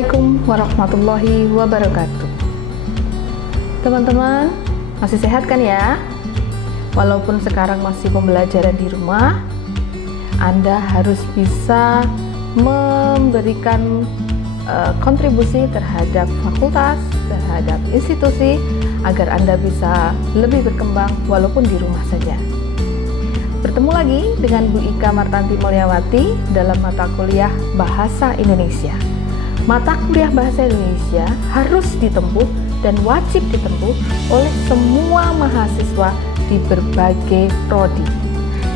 Assalamualaikum warahmatullahi wabarakatuh. Teman-teman, masih sehat kan ya? Walaupun sekarang masih pembelajaran di rumah, Anda harus bisa memberikan kontribusi terhadap fakultas, terhadap institusi, agar Anda bisa lebih berkembang walaupun di rumah saja. Bertemu lagi dengan Bu Ika Martanti Mulyawati dalam mata kuliah Bahasa Indonesia. Mata kuliah Bahasa Indonesia harus ditempuh dan wajib ditempuh oleh semua mahasiswa di berbagai prodi,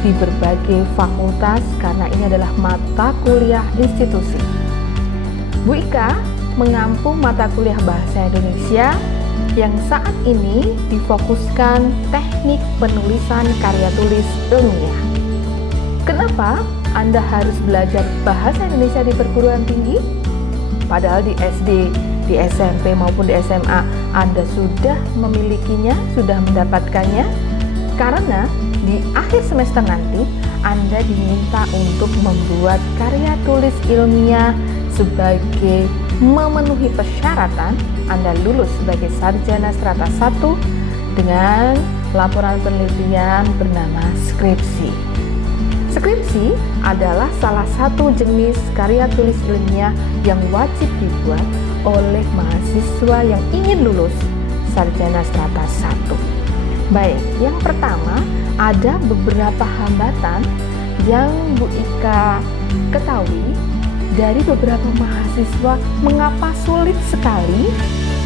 di berbagai fakultas, karena ini adalah mata kuliah institusi. Bu Ika mengampu mata kuliah Bahasa Indonesia yang saat ini difokuskan teknik penulisan karya tulis ilmiah. Kenapa Anda harus belajar Bahasa Indonesia di perguruan tinggi? Padahal di SD, di SMP maupun di SMA Anda sudah memilikinya, sudah mendapatkannya. Karena di akhir semester nanti Anda diminta untuk membuat karya tulis ilmiah sebagai memenuhi persyaratan Anda lulus sebagai sarjana strata 1 dengan laporan penelitian bernama skripsi. Skripsi adalah salah satu jenis karya tulis ilmiah yang wajib dibuat oleh mahasiswa yang ingin lulus sarjana strata 1. Baik, yang pertama ada beberapa hambatan yang Bu Ika ketahui dari beberapa mahasiswa mengapa sulit sekali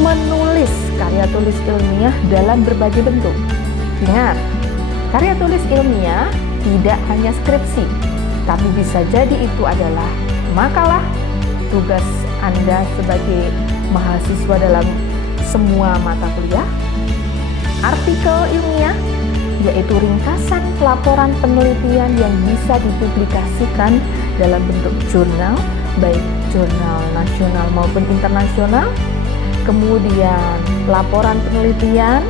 menulis karya tulis ilmiah dalam berbagai bentuk. Ingat, karya tulis ilmiah tidak hanya skripsi, tapi bisa jadi itu adalah makalah, tugas Anda sebagai mahasiswa dalam semua mata kuliah, artikel ilmiah, yaitu ringkasan laporan penelitian yang bisa dipublikasikan dalam bentuk jurnal, baik jurnal nasional maupun internasional, kemudian laporan penelitian,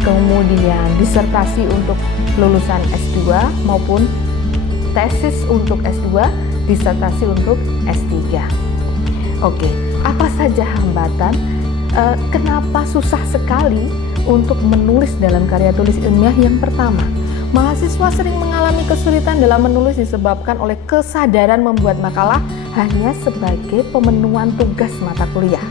kemudian disertasi untuk lulusan S2 maupun tesis untuk S2, disertasi untuk S3. Oke, apa saja hambatan? Kenapa susah sekali untuk menulis dalam karya tulis ilmiah? Yang pertama, mahasiswa sering mengalami kesulitan dalam menulis disebabkan oleh kesadaran membuat makalah hanya sebagai pemenuhan tugas mata kuliah,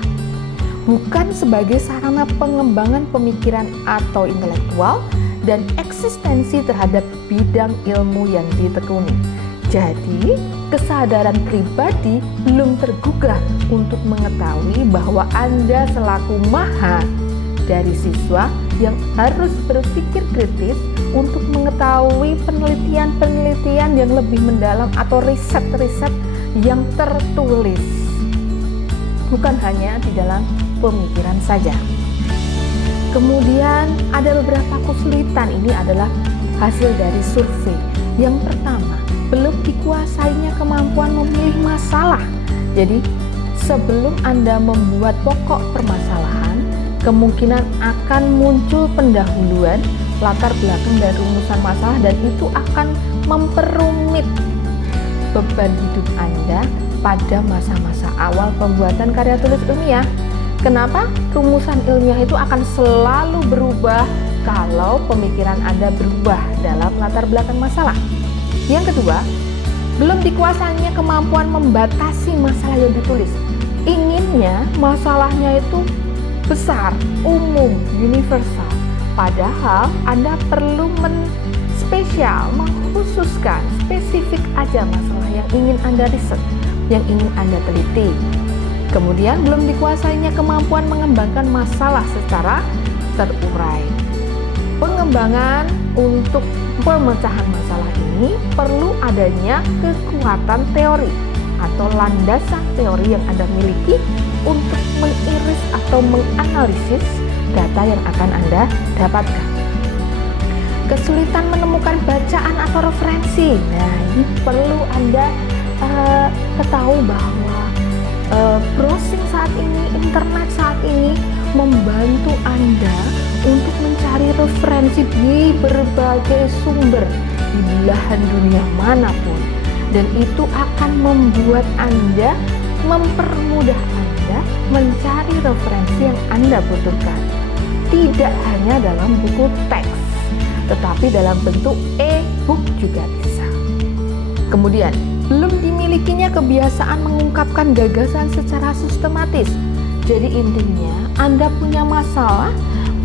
bukan sebagai sarana pengembangan pemikiran atau intelektual dan eksistensi terhadap bidang ilmu yang ditekuni. Jadi, kesadaran pribadi belum tergugah untuk mengetahui bahwa Anda selaku maha dari siswa yang harus berpikir kritis untuk mengetahui penelitian-penelitian yang lebih mendalam atau riset-riset yang tertulis, bukan hanya di dalam pemikiran saja. Kemudian ada beberapa kesulitan, ini adalah hasil dari survei. Yang pertama, belum dikuasainya kemampuan memilih masalah. Jadi sebelum Anda membuat pokok permasalahan, kemungkinan akan muncul pendahuluan, latar belakang dan rumusan masalah, dan itu akan memperumit beban hidup Anda pada masa-masa awal pembuatan karya tulis ilmiah. Kenapa? Rumusan ilmiah itu akan selalu berubah kalau pemikiran Anda berubah dalam latar belakang masalah. Yang kedua, belum dikuasainya kemampuan membatasi masalah yang ditulis. Inginnya masalahnya itu besar, umum, universal. Padahal Anda perlu mengkhususkan spesifik aja masalah yang ingin Anda riset, yang ingin Anda teliti. Kemudian belum dikuasainya kemampuan mengembangkan masalah secara terurai. Pengembangan untuk pemecahan masalah ini perlu adanya kekuatan teori atau landasan teori yang Anda miliki untuk mengiris atau menganalisis data yang akan Anda dapatkan. Kesulitan menemukan bacaan atau referensi. Nah, ini perlu Anda ketahui bahwa browsing saat ini, internet saat ini membantu Anda untuk mencari referensi di berbagai sumber di belahan dunia manapun, dan itu akan membuat Anda, mempermudah Anda mencari referensi yang Anda butuhkan. Tidak hanya dalam buku teks, tetapi dalam bentuk e-book juga bisa. Kemudian, belum dimilikinya kebiasaan mengungkapkan gagasan secara sistematis. Jadi intinya, Anda punya masalah,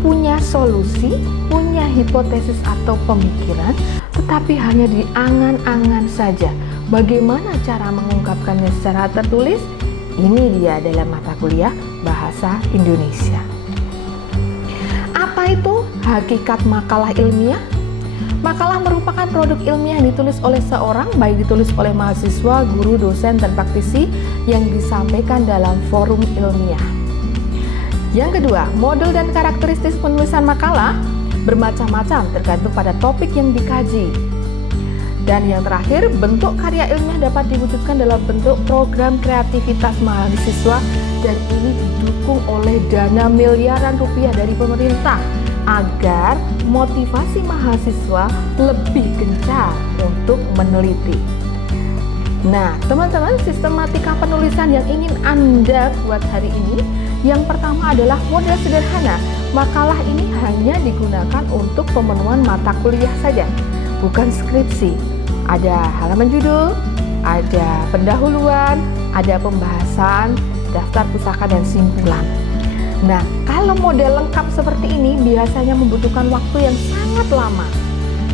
punya solusi, punya hipotesis atau pemikiran, tetapi hanya di angan-angan saja. Bagaimana cara mengungkapkannya secara tertulis? Ini dia dalam mata kuliah Bahasa Indonesia. Apa itu hakikat makalah ilmiah? Makalah merupakan produk ilmiah yang ditulis oleh seorang, baik ditulis oleh mahasiswa, guru, dosen, dan praktisi yang disampaikan dalam forum ilmiah. Yang kedua, model dan karakteristik penulisan makalah bermacam-macam tergantung pada topik yang dikaji. Dan yang terakhir, bentuk karya ilmiah dapat diwujudkan dalam bentuk program kreativitas mahasiswa dan ini didukung oleh dana miliaran rupiah dari pemerintah agar motivasi mahasiswa lebih gencar untuk meneliti. Nah, teman-teman, sistematika penulisan yang ingin Anda buat hari ini, yang pertama adalah model sederhana. Makalah ini hanya digunakan untuk pemenuhan mata kuliah saja, bukan skripsi. Ada halaman judul, ada pendahuluan, ada pembahasan, daftar pusaka, dan simpulan. Nah, kalau model lengkap seperti ini biasanya membutuhkan waktu yang sangat lama.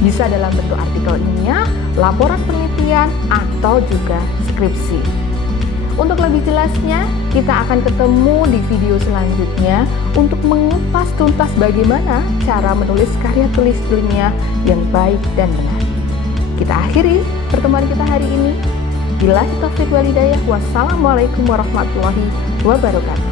Bisa dalam bentuk artikel ilmiah, laporan penelitian, atau juga skripsi. Untuk lebih jelasnya, kita akan ketemu di video selanjutnya untuk mengupas tuntas bagaimana cara menulis karya tulis ilmiah yang baik dan benar. Kita akhiri pertemuan kita hari ini. Billahi taufiq wal hidayah. Wassalamualaikum warahmatullahi wabarakatuh.